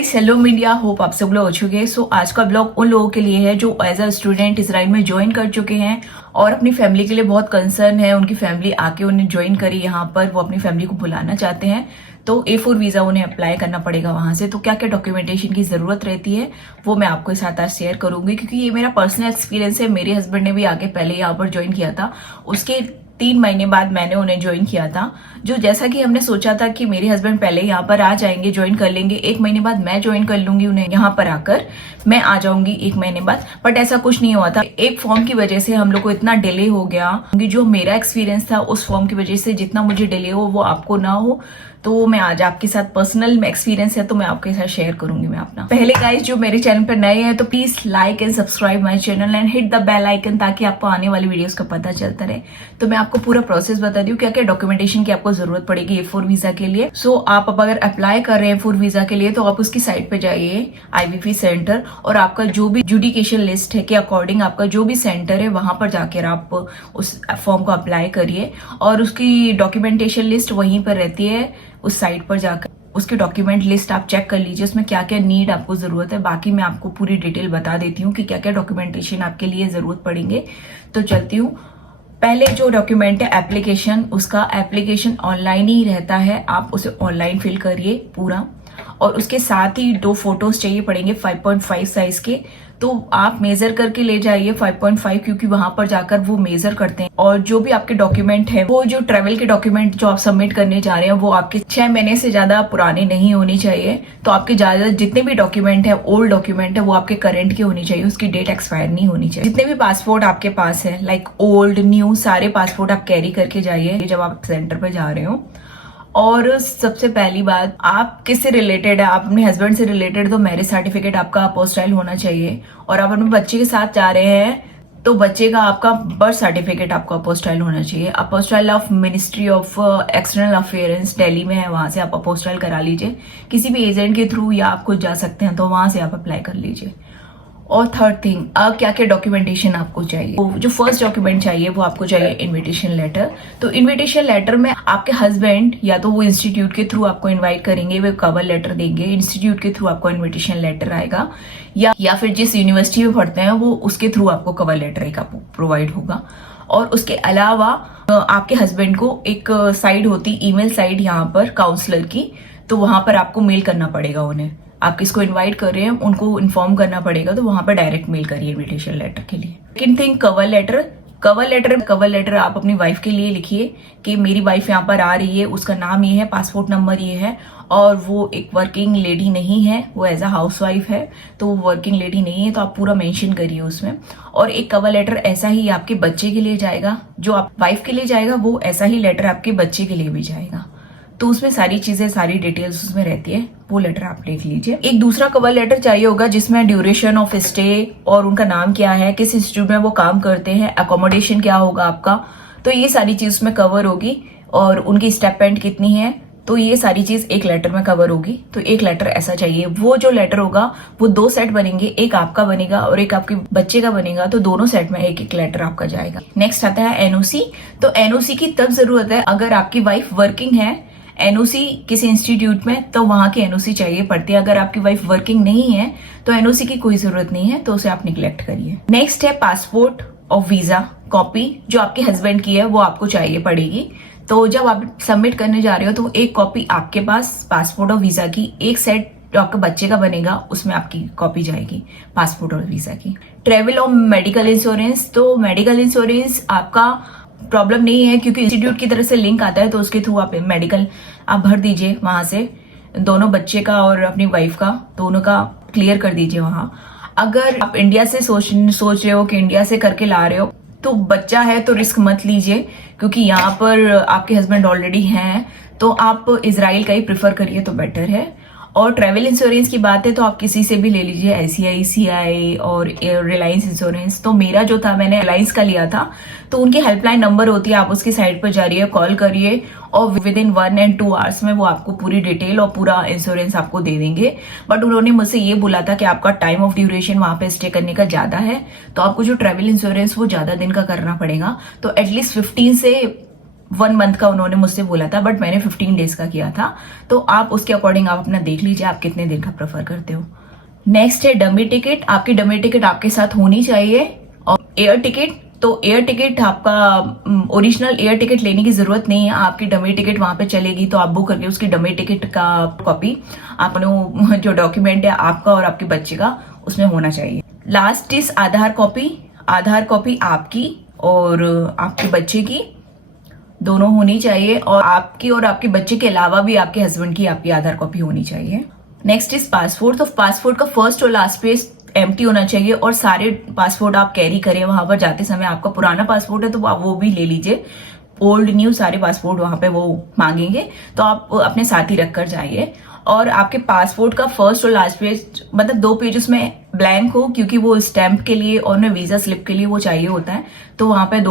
Guys, hello media, hope आप सब लोग अच्छे होंगे। सो आज का ब्लॉग उन लोगों के लिए है जो एज अ स्टूडेंट इसराइल में ज्वाइन कर चुके हैं और अपनी फैमिली के लिए बहुत कंसर्न है। उनकी फैमिली आके उन्हें ज्वाइन करी यहाँ पर, वो अपनी फैमिली को बुलाना चाहते हैं। तो A4 वीजा उन्हें अप्लाई करना पड़ेगा वहां से। तो क्या क्या डॉक्यूमेंटेशन की जरूरत रहती है वो मैं आपके साथ आज शेयर करूंगी, क्योंकि ये मेरा पर्सनल एक्सपीरियंस है। मेरे हस्बैंड ने भी आगे पहले यहाँ पर ज्वाइन किया था, उसके 3 महीने बाद मैंने उन्हें ज्वाइन किया था। जो जैसा कि हमने सोचा था कि मेरे हस्बैंड पहले यहाँ पर आ जाएंगे, ज्वाइन कर लेंगे, 1 महीने बाद मैं ज्वाइन कर लूंगी उन्हें, यहाँ पर आकर मैं आ जाऊंगी 1 महीने बाद। बट ऐसा कुछ नहीं हुआ था। एक फॉर्म की वजह से हम लोग को इतना डिले हो गया, क्योंकि जो मेरा एक्सपीरियंस था उस फॉर्म की वजह से जितना मुझे डिले हो वो आपको ना हो। तो मैं आज आपके साथ पर्सनल एक्सपीरियंस है तो मैं आपके साथ शेयर करूंगी मैं अपना। पहले गाइस, जो मेरे चैनल पर नए हैं तो please like and subscribe my channel and hit the bell icon, ताकि आपको आने वाली वीडियोस का पता चलता रहे। तो मैं आपको पूरा प्रोसेस बता दी हूँ, क्या क्या डॉक्यूमेंटेशन की आपको जरूरत पड़ेगी A4 वीजा के लिए। सो आप अगर अप्लाई कर रहे हैं A4 वीजा के लिए तो आप उसकी साइट पे जाइए IVP सेंटर, और आपका जो भी एजुकेशन लिस्ट है के अकॉर्डिंग आपका जो भी सेंटर है वहां पर जाकर आप उस फॉर्म को अप्लाई करिए। और उसकी डॉक्यूमेंटेशन लिस्ट वहीं पर रहती है, उस साइट पर जाकर उसकी डॉक्यूमेंट लिस्ट आप चेक कर लीजिए, उसमें क्या क्या नीड आपको जरूरत है। बाकी मैं आपको पूरी डिटेल बता देती हूँ कि क्या क्या डॉक्यूमेंटेशन आपके लिए जरूरत पड़ेंगे। तो चलती हूँ। पहले जो डॉक्यूमेंट है एप्लीकेशन, उसका एप्लीकेशन ऑनलाइन ही रहता है, आप उसे ऑनलाइन फिल करिए पूरा। और उसके साथ ही 2 फोटोज चाहिए पड़ेंगे 5.5 साइज के। तो आप मेजर करके ले जाइए 5.5, क्योंकि वहां पर जाकर वो मेजर करते हैं। और जो भी आपके डॉक्यूमेंट है, वो जो ट्रेवल के डॉक्यूमेंट जो आप सबमिट करने जा रहे हैं वो आपके 6 महीने से ज्यादा पुराने नहीं होनी चाहिए। तो आपके ज्यादा जितने भी डॉक्यूमेंट है, ओल्ड डॉक्यूमेंट है, वो आपके करंट के होनी चाहिए, उसकी डेट एक्सपायर नहीं होनी चाहिए। जितने भी पासपोर्ट आपके पास है, लाइक ओल्ड न्यू, सारे पासपोर्ट आप कैरी करके जाइए जब आप सेंटर पर जा रहे हो। और सबसे पहली बात, आप किससे रिलेटेड है, आप अपने हस्बैंड से रिलेटेड तो मैरिज सर्टिफिकेट आपका अपोस्टाइल होना चाहिए। और आप अपने बच्चे के साथ जा रहे हैं तो बच्चे का आपका बर्थ सर्टिफिकेट आपको अपोस्टाइल होना चाहिए। Apostille of ministry of external affairs Delhi में है, वहां से आप अपोस्टाइल करा लीजिए। किसी भी एजेंट के थ्रू या आप खुद जा सकते हैं तो वहां से आप अप्लाई कर लीजिए। और थर्ड थिंग, अब क्या क्या डॉक्यूमेंटेशन आपको चाहिए। तो जो फर्स्ट डॉक्यूमेंट चाहिए वो आपको चाहिए इनविटेशन लेटर। तो इनविटेशन लेटर में आपके हस्बैंड या तो वो इंस्टीट्यूट के थ्रू आपको इनवाइट करेंगे, वो कवर लेटर देंगे, इंस्टीट्यूट के थ्रू आपको इनविटेशन लेटर आएगा, या फिर जिस यूनिवर्सिटी में पढ़ते हैं वो उसके थ्रू आपको कवर लेटर एक प्रोवाइड होगा। और उसके अलावा आपके हस्बैंड को एक साइट होती, ईमेल साइट यहाँ पर काउंसलर की, तो वहां पर आपको मेल करना पड़ेगा उन्हें। आप किसको इनवाइट कर रहे हैं उनको इन्फॉर्म करना पड़ेगा, तो वहां पर डायरेक्ट मेल करिए इनविटेशन लेटर के लिए। Second thing, cover letter. Cover letter आप अपनी वाइफ के लिए लिखिए कि मेरी वाइफ यहाँ पर आ रही है, उसका नाम ये है, पासपोर्ट नंबर ये है, और वो एक वर्किंग लेडी नहीं है, वो एज अ हाउस वाइफ है, तो वो वर्किंग लेडी नहीं है, तो आप पूरा मेंशन करिए उसमें। और एक कवर लेटर ऐसा ही आपके बच्चे के लिए जाएगा, जो आप वाइफ के लिए जाएगा वो ऐसा ही लेटर आपके बच्चे के लिए भी जाएगा। तो उसमें सारी चीजें, सारी डिटेल्स उसमें रहती है, वो लेटर आप लिख लीजिए। एक दूसरा कवर लेटर चाहिए होगा जिसमें ड्यूरेशन ऑफ स्टे और उनका नाम क्या है, किस इंस्टीट्यूट में वो काम करते हैं, अकोमोडेशन क्या होगा आपका, तो ये सारी चीज उसमें कवर होगी। और उनकी स्टेपमेंट कितनी है, तो ये सारी चीज एक लेटर में कवर होगी। तो एक लेटर ऐसा चाहिए। वो जो लेटर होगा वो 2 सेट बनेंगे, एक आपका बनेगा और एक आपके बच्चे का बनेगा, तो दोनों सेट में एक एक लेटर आपका जाएगा। नेक्स्ट आता है NOC। तो NOC की तब जरूरत है अगर आपकी वाइफ वर्किंग है, NOC किसी इंस्टीट्यूट में, तो वहां की NOC चाहिए पड़ती है। अगर आपकी वाइफ वर्किंग नहीं है तो NOC की कोई जरूरत नहीं है, तो उसे आप निग्लेक्ट करिए। नेक्स्ट है पासपोर्ट और वीजा कॉपी, जो आपके हस्बैंड की है वो आपको चाहिए पड़ेगी। तो जब आप सबमिट करने जा रहे हो तो एक कॉपी आपके पास पासपोर्ट और वीजा की, एक सेट जो आपके बच्चे का बनेगा उसमें आपकी कॉपी जाएगी पासपोर्ट और वीजा की। ट्रेवल और मेडिकल इंश्योरेंस। तो मेडिकल इंश्योरेंस आपका प्रॉब्लम नहीं है, क्योंकि इंस्टीट्यूट की तरफ से लिंक आता है, तो उसके थ्रू आप मेडिकल आप भर दीजिए वहां से, दोनों बच्चे का और अपनी वाइफ का, दोनों का क्लियर कर दीजिए वहां। अगर आप इंडिया से सोच रहे हो कि इंडिया से करके ला रहे हो, तो बच्चा है तो रिस्क मत लीजिए, क्योंकि यहाँ पर आपके हस्बैंड ऑलरेडी हैं, तो आप इजराइल का ही प्रिफर करिए तो बेटर है। और ट्रैवल इंश्योरेंस की बात है तो आप किसी से भी ले लीजिए, ICICI और रिलायंस इंश्योरेंस। तो मेरा जो था, मैंने रिलायंस का लिया था, तो उनकी हेल्पलाइन नंबर होती है, आप उसकी साइट पर जाइए, कॉल करिए, और विद इन 1 and 2 आवर्स में वो आपको पूरी डिटेल और पूरा इंश्योरेंस आपको दे देंगे। बट उन्होंने मुझसे ये बोला था कि आपका टाइम ऑफ ड्यूरेशन वहां पे स्टे करने का ज्यादा है, तो आपको जो ट्रैवल इंश्योरेंस वो ज्यादा दिन का करना पड़ेगा। तो एटलीस्ट 15 से 1 मंथ का उन्होंने मुझसे बोला था, बट मैंने 15 डेज का किया था। तो आप उसके अकॉर्डिंग आप अपना देख लीजिए आप कितने दिन का प्रेफर करते हो। नेक्स्ट है डमी टिकट। आपकी डमी टिकट आपके साथ होनी चाहिए। और एयर टिकट, तो एयर टिकट आपका ओरिजिनल एयर टिकट लेने की जरूरत नहीं है, आपकी डमी टिकट वहां पे चलेगी, तो आप बुक करके उसकी डमी टिकट का कॉपी आपने जो डॉक्यूमेंट है आपका और आपके बच्चे का उसमें होना चाहिए। Last is Aadhaar copy. Aadhaar copy आपकी और आपके बच्चे की दोनों होनी चाहिए, और आपकी और आपके बच्चे के अलावा भी आपके हस्बैंड की आपकी आधार कॉपी होनी चाहिए। Next is passport. तो पासपोर्ट का फर्स्ट और लास्ट पेज एम्प्टी होना चाहिए, और सारे पासपोर्ट आप कैरी करें वहां पर जाते समय। आपका पुराना पासपोर्ट है तो आप वो भी ले लीजिए, ओल्ड न्यू सारे पासपोर्ट वहां पे वो मांगेंगे, तो आप अपने साथ ही रख कर जाइए। और आपके पासपोर्ट का फर्स्ट और लास्ट पेज, मतलब 2 पेज उसमें ब्लैंक हो, क्योंकि वो स्टैंप के लिए और वीजा स्लिप के लिए वो चाहिए होता है। तो वहां पे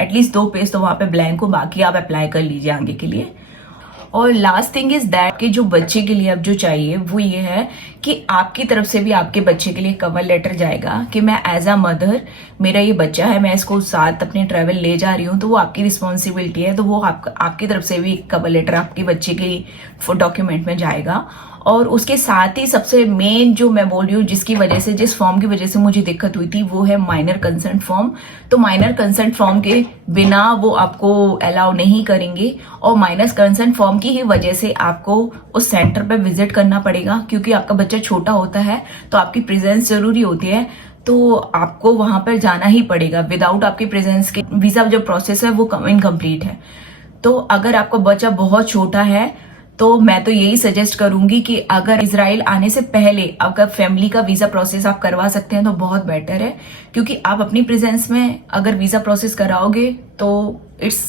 एटलीस्ट 2 पेज तो वहां पे ब्लैंक हो, बाकी आप अप्लाई कर लीजिए आगे के लिए। और लास्ट थिंग इज दैट कि जो बच्चे के लिए अब जो चाहिए वो ये है कि आपकी तरफ से भी आपके बच्चे के लिए कवर लेटर जाएगा कि मैं एज अ मदर, मेरा ये बच्चा है, मैं इसको साथ अपने ट्रैवल ले जा रही हूँ, तो वो आपकी रिस्पॉन्सिबिलिटी है। तो वो आपकी तरफ से भी कवर लेटर आपके बच्चे के डॉक्यूमेंट में जाएगा। और उसके साथ ही सबसे मेन जो मैं बोल रही हूँ, जिस फॉर्म की वजह से मुझे दिक्कत हुई थी, वो है माइनर कंसेंट फॉर्म। तो माइनर कंसेंट फॉर्म के बिना वो आपको अलाउ नहीं करेंगे, और माइनर कंसेंट फॉर्म की ही वजह से आपको उस सेंटर पे विजिट करना पड़ेगा, क्योंकि आपका बच्चा छोटा होता है तो आपकी प्रेजेंस जरूरी होती है। तो आपको वहां पर जाना ही पड़ेगा, विदाउट आपकी प्रेजेंस के वीजा जो प्रोसेस है वो इनकम्प्लीट है। तो अगर आपका बच्चा बहुत छोटा है तो मैं तो यही सजेस्ट करूंगी कि अगर इजराइल आने से पहले अगर फैमिली का वीजा प्रोसेस आप करवा सकते हैं तो बहुत बेटर है, क्योंकि आप अपनी प्रेजेंस में अगर वीजा प्रोसेस कराओगे तो इट्स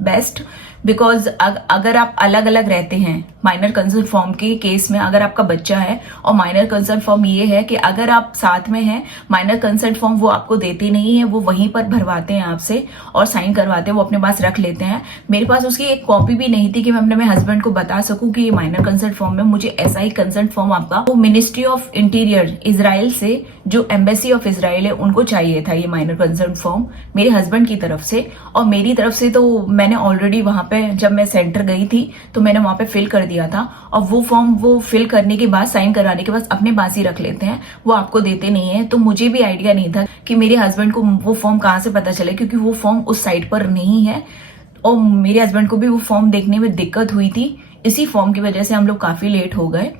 बेस्ट। बिकॉज अगर आप अलग अलग रहते हैं, माइनर कंसर्न फॉर्म के केस में अगर आपका बच्चा है, और माइनर कंसर्न फॉर्म ये है कि अगर आप साथ में हैं, माइनर कंसर्न फॉर्म वो आपको देते नहीं है, वो वहीं पर भरवाते हैं आपसे और साइन करवाते हैं, वो अपने पास रख लेते हैं। मेरे पास उसकी एक कॉपी भी नहीं थी कि मैं अपने हस्बैंड को बता सकूं कि ये माइनर कंसर्न फॉर्म में मुझे ऐसा ही कंसर्न फॉर्म आपका वो मिनिस्ट्री ऑफ इंटीरियर इजराइल से, जो एम्बेसी ऑफ इजराइल है, उनको चाहिए था ये माइनर कंसर्न फॉर्म मेरे हस्बैंड की तरफ से। और मेरी तरफ से तो मैंने ऑलरेडी वहां पे जब मैं सेंटर गई थी तो मैंने वहां पे फिल कर दिया था, और वो फॉर्म वो फिल करने के बाद, साइन कराने के बाद अपने पास ही रख लेते हैं, वो आपको देते नहीं है। तो मुझे भी आइडिया नहीं था कि मेरे हस्बैंड को वो फॉर्म कहाँ से पता चले, क्योंकि वो फॉर्म उस साइट पर नहीं है, और मेरे हस्बैंड को भी वो फॉर्म देखने में दिक्कत हुई थी। इसी फॉर्म की वजह से हम लोग काफी लेट हो गए।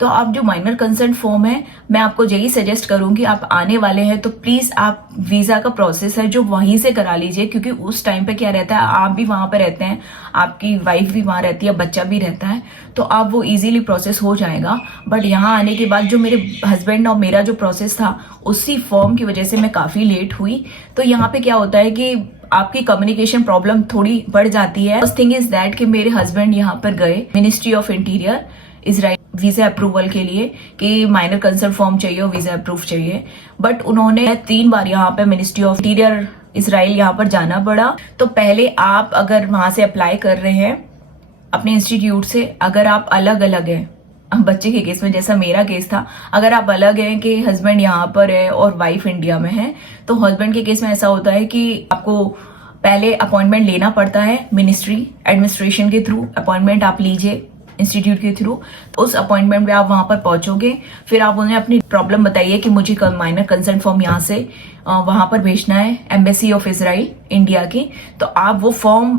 तो आप जो माइनर कंसेंट फॉर्म है, मैं आपको यही सजेस्ट करूंगी, आप आने वाले हैं तो प्लीज आप वीजा का प्रोसेस है जो वहीं से करा लीजिए, क्योंकि उस टाइम पे क्या रहता है, आप भी वहां पे रहते हैं, आपकी वाइफ भी वहां रहती है, बच्चा भी रहता है, तो आप वो इजीली प्रोसेस हो जाएगा। बट यहाँ आने के बाद जो मेरे हस्बैंड और मेरा जो प्रोसेस था, उसी फॉर्म की वजह से मैं काफी लेट हुई। तो यहाँ पे क्या होता है कि आपकी कम्युनिकेशन प्रॉब्लम थोड़ी बढ़ जाती है। फर्स्ट थिंग इज दैट कि मेरे हस्बैंड यहाँ पर गए ministry of interior Israel visa approval के लिए कि माइनर कंसर्न फॉर्म चाहिए और वीजा अप्रूव चाहिए, बट उन्होंने 3 बार यहाँ पे मिनिस्ट्री ऑफ इंटीरियर इजराइल यहाँ पर जाना पड़ा। तो पहले आप अगर वहां से अप्लाई कर रहे हैं अपने इंस्टीट्यूट से, अगर आप अलग अलग हैं, बच्चे के केस में जैसा मेरा केस था, अगर आप अलग हैं कि हस्बैंड यहाँ पर है और वाइफ इंडिया में है, तो हस्बैंड के केस में ऐसा होता है कि आपको पहले अपॉइंटमेंट लेना पड़ता है मिनिस्ट्री एडमिनिस्ट्रेशन के थ्रू। अपॉइंटमेंट आप लीजिए इंस्टीट्यूट के थ्रू, उस अपॉइंटमेंट में आप वहां पर पहुंचोगे, फिर आप उन्हें अपनी प्रॉब्लम बताइए कि मुझे माइनर कंसर्न फॉर्म यहाँ से वहां पर भेजना है एम्बेसी ऑफ इजराइल इंडिया की। तो आप वो फॉर्म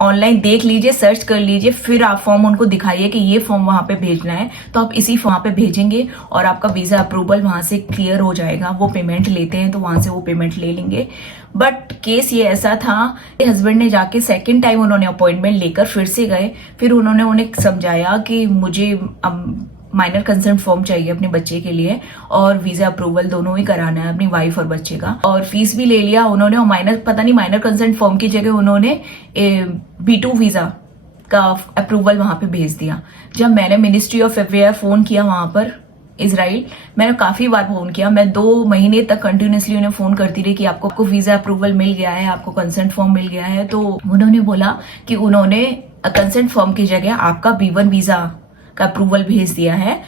ऑनलाइन देख लीजिए, सर्च कर लीजिए, फिर आप फॉर्म उनको दिखाइए कि ये फॉर्म वहां पे भेजना है, तो आप इसी फॉर्म पे भेजेंगे और आपका वीजा अप्रूवल वहां से क्लियर हो जाएगा। वो पेमेंट लेते हैं तो वहां से वो पेमेंट ले लेंगे। बट केस ये ऐसा था कि हस्बैंड ने जाके सेकंड टाइम उन्होंने अपॉइंटमेंट लेकर फिर से गए, फिर उन्होंने उन्हें समझाया कि मुझे माइनर कंसर्न फॉर्म चाहिए अपने बच्चे के लिए, और वीजा अप्रूवल दोनों ही कराना है अपनी वाइफ और बच्चे का, और फीस भी ले लिया उन्होंने। और माइनर कंसर्न फॉर्म की जगह उन्होंने B2 वीजा का अप्रूवल वहां पे भेज दिया। जब मैंने मिनिस्ट्री ऑफ अफेयर फोन किया वहां पर इजराइल, मैंने काफी बार फोन किया, मैं 2 महीने तक कंटिन्यूसली उन्हें फोन करती रही कि आपको वीजा अप्रूवल मिल गया है, आपको कंसेंट फॉर्म मिल गया है। तो उन्होंने बोला कि उन्होंने कंसेंट फॉर्म की जगह आपका B1 वीजा का अप्रूवल भेज दिया है।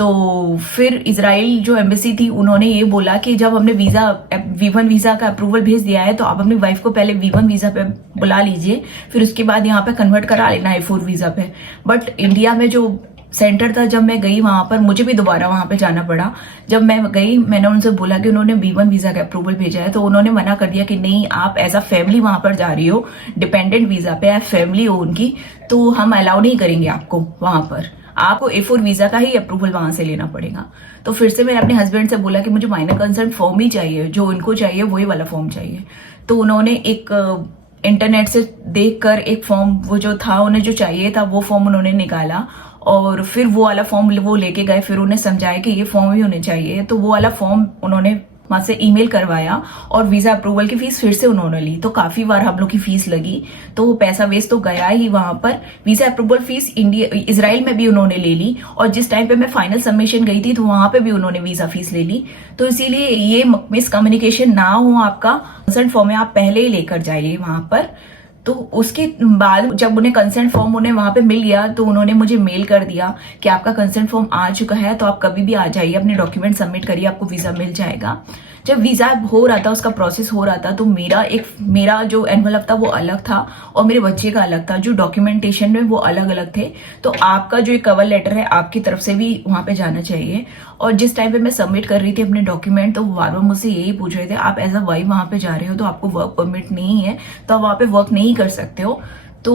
तो फिर इजराइल जो एम्बेसी थी उन्होंने ये बोला कि जब हमने V1 वीजा का अप्रूवल भेज दिया है तो आप अपनी वाइफ को पहले V1 वीजा पे बुला लीजिए, फिर उसके बाद यहाँ पे कन्वर्ट करा लेना I4 वीजा पे। बट इंडिया में जो सेंटर था, जब मैं गई वहां पर, मुझे भी दोबारा वहां पे जाना पड़ा। जब मैं गई, मैंने उनसे बोला कि उन्होंने V1 वीजा का अप्रूवल भेजा है, तो उन्होंने मना कर दिया कि नहीं, आप एज अ फैमिली वहां पर जा रही हो, डिपेंडेंट वीजा पे, आप फैमिली हो उनकी, तो हम अलाउ नहीं करेंगे आपको वहां पर, आपको A4 वीजा का ही अप्रूवल वहां से लेना पड़ेगा। तो फिर से मैंने अपने हस्बैंड से बोला कि मुझे माइनर कंसर्न फॉर्म ही चाहिए, जो उनको चाहिए वही वाला फॉर्म चाहिए। तो उन्होंने एक इंटरनेट से देखकर एक फॉर्म, वो जो था उन्हें जो चाहिए था वो फॉर्म उन्होंने निकाला और फिर वो वाला फॉर्म वो लेके गए। फिर उन्हें समझाया कि ये फॉर्म ही होने चाहिए, तो वो वाला फॉर्म उन्होंने वहां से ईमेल करवाया और वीजा अप्रूवल की फीस फिर से उन्होंने ली। तो काफी बार हम लोग की फीस लगी, तो वो पैसा वेस्ट तो गया ही वहां पर। वीजा अप्रूवल फीस इजराइल में भी उन्होंने ले ली, और जिस टाइम पे मैं फाइनल सबमिशन गई थी तो वहां पे भी उन्होंने वीजा फीस ले ली। तो इसीलिए ये मिसकम्युनिकेशन ना हो, आपका कंसर्ट फॉर्म है आप पहले ही लेकर जाइए वहां पर। तो उसके बाद जब उन्हें कंसेंट फॉर्म उन्हें वहां पे मिल गया तो उन्होंने मुझे मेल कर दिया कि आपका कंसेंट फॉर्म आ चुका है, तो आप कभी भी आ जाइए, अपने डॉक्यूमेंट सबमिट करिए, आपको वीजा मिल जाएगा। जब वीजा हो रहा था, उसका प्रोसेस हो रहा था, तो मेरा जो एनवलप था वो अलग था और मेरे बच्चे का अलग था, जो डॉक्यूमेंटेशन में वो अलग अलग थे। तो आपका जो एक कवर लेटर है आपकी तरफ से भी वहां पे जाना चाहिए। और जिस टाइम पे मैं सबमिट कर रही थी अपने डॉक्यूमेंट, तो बार बार मुझसे यही पूछ रहे थे, आप एज अ वाइफ वहां पे जा रहे हो तो आपको वर्क परमिट नहीं है, तो आप वहां पे वर्क नहीं कर सकते हो। तो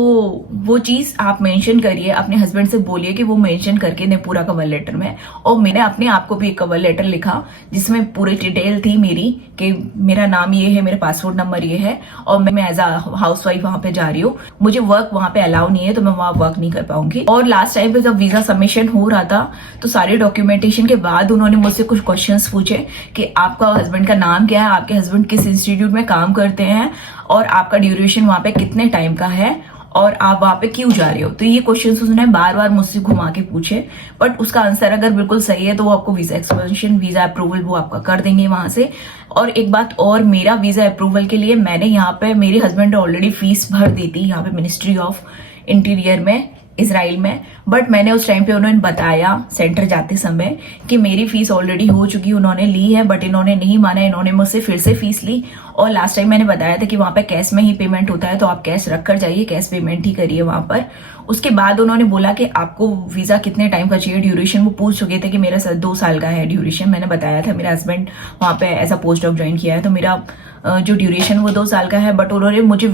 वो चीज आप मेंशन करिए, अपने हस्बैंड से बोलिए कि वो मेंशन करके दे पूरा कवर लेटर में। और मैंने अपने आप को भी एक कवर लेटर लिखा जिसमें पूरी डिटेल थी मेरी, कि मेरा नाम ये है, मेरा पासपोर्ट नंबर ये है, और मैं एज अ हाउसवाइफ वहां पे जा रही हूँ, मुझे वर्क वहां पे अलाउ नहीं है, तो मैं वहां वर्क नहीं कर पाऊंगी। और लास्ट टाइम पे जब वीजा सबमिशन हो रहा था तो सारे डॉक्यूमेंटेशन के बाद उन्होंने मुझसे कुछ क्वेश्चंस पूछे कि आपका हस्बैंड का नाम क्या है, आपके हस्बैंड किस इंस्टीट्यूट में काम करते हैं, और आपका ड्यूरेशन वहां पे कितने टाइम का है, और आप वहां पे क्यों जा रहे हो। तो ये क्वेश्चंस उसने बार बार मुझसे घुमा के पूछे, बट उसका आंसर अगर बिल्कुल सही है तो वो आपको वीजा एक्सटेंशन, वीजा अप्रूवल वो आपका कर देंगे वहां से। और एक बात और, मेरा वीजा अप्रूवल के लिए मैंने यहाँ पे, मेरे हस्बैंड ने ऑलरेडी फीस भर दी थी यहाँ पे मिनिस्ट्री ऑफ इंटीरियर में इजराइल में। बट मैंने उस टाइम पे उन्होंने बताया सेंटर जाते समय कि मेरी फीस ऑलरेडी हो चुकी, उन्होंने ली है, बट इन्होंने नहीं माना, इन्होंने मुझसे फिर से फीस ली। और लास्ट टाइम मैंने बताया था कि वहां पे कैश में ही पेमेंट होता है, तो आप कैश रख कर जाइए, कैश पेमेंट ही करिए वहां पर। उसके बाद उन्होंने बोला कि आपको वीजा कितने टाइम का चाहिए, ड्यूरेशन वो पूछ चुके थे कि मेरा 2 साल का है ड्यूरेशन। मैंने बताया था मेरा हस्बैंड वहां पे as a post doc join किया है, तो मेरा जो ड्यूरेशन वो 2 साल का है। बट उन्होंने मुझे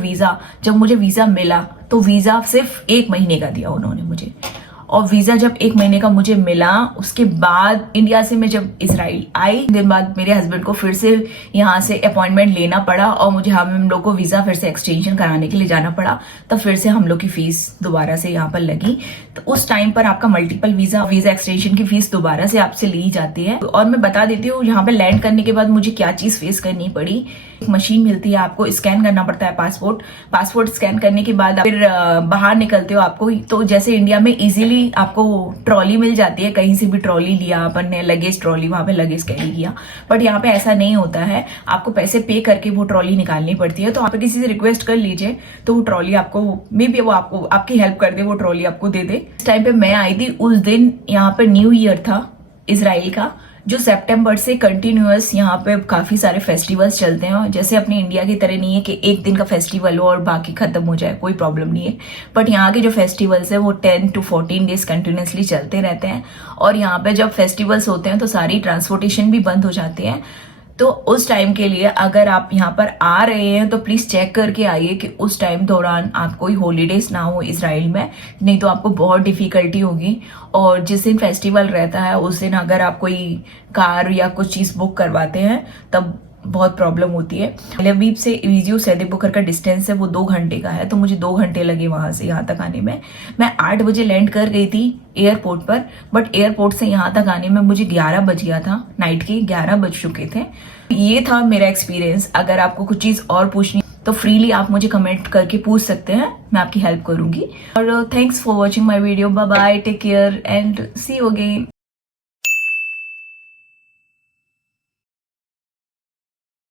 जब मुझे वीजा मिला तो वीजा सिर्फ 1 महीने का दिया उन्होंने मुझे, और वीजा जब 1 महीने का मुझे मिला, उसके बाद इंडिया से मैं जब इजराइल आई, दिन बाद मेरे हस्बैंड को फिर से यहाँ से अपॉइंटमेंट लेना पड़ा और मुझे हम लोग को वीजा फिर से एक्सटेंशन कराने के लिए जाना पड़ा। तब फिर से हम लोग की फीस दोबारा से यहाँ पर लगी। तो उस टाइम पर आपका मल्टीपल वीजा एक्सटेंशन की फीस दोबारा से आपसे ली जाती है। और मैं बता देती हूँ यहाँ पे लैंड करने के बाद मुझे क्या चीज फेस करनी पड़ी। एक मशीन मिलती है, आपको स्कैन करना पड़ता है पासपोर्ट स्कैन करने के बाद फिर बाहर निकलते हो आपको। तो जैसे इंडिया में इजीली आपको ट्रॉली मिल जाती है, कहीं से भी ट्रॉली लिया अपन ने, लगेज ट्रॉली, वहां पे लगेज कैरी किया। बट यहाँ पे ऐसा नहीं होता है, आपको पैसे पे करके वो ट्रॉली निकालनी पड़ती है। तो आप किसी से रिक्वेस्ट कर लीजिए तो वो ट्रॉली आपको, मे बी वो आपको आपकी हेल्प कर दे, वो ट्रॉली आपको दे दे। इस टाइम पे मैं आई थी, उस दिन यहाँ पे न्यू ईयर था इजराइल का, जो सितंबर से कंटिन्यूअस यहाँ पे काफी सारे फेस्टिवल्स चलते हैं। जैसे अपने इंडिया की तरह नहीं है कि एक दिन का फेस्टिवल हो और बाकी खत्म हो जाए, कोई प्रॉब्लम नहीं है। बट यहाँ के जो फेस्टिवल्स है वो 10 to 14 डेज कंटिन्यूअसली चलते रहते हैं। और यहाँ पे जब फेस्टिवल्स होते हैं तो सारी ट्रांसपोर्टेशन भी बंद हो जाते हैं। तो उस टाइम के लिए अगर आप यहाँ पर आ रहे हैं तो प्लीज चेक करके आइए कि उस टाइम दौरान आप कोई हॉलीडेज ना हो इजराइल में, नहीं तो आपको बहुत डिफिकल्टी होगी। और जिस दिन फेस्टिवल रहता है उस दिन अगर आप कोई कार या कुछ चीज बुक करवाते हैं तब बहुत प्रॉब्लम होती है। तेल अवीव से इजियो सैदे-बुकर का डिस्टेंस है वो 2 घंटे का है, तो मुझे 2 घंटे लगे वहां से यहाँ तक आने में। मैं 8 बजे लैंड कर गई थी एयरपोर्ट पर, बट एयरपोर्ट से यहाँ तक आने में मुझे 11 बज गया था, नाइट के 11 बज चुके थे। ये था मेरा एक्सपीरियंस। अगर आपको कुछ चीज और पूछनी तो फ्रीली आप मुझे कमेंट करके पूछ सकते हैं, मैं आपकी हेल्प करूंगी। और thanks for watching my video. Bye bye, take care and see you again.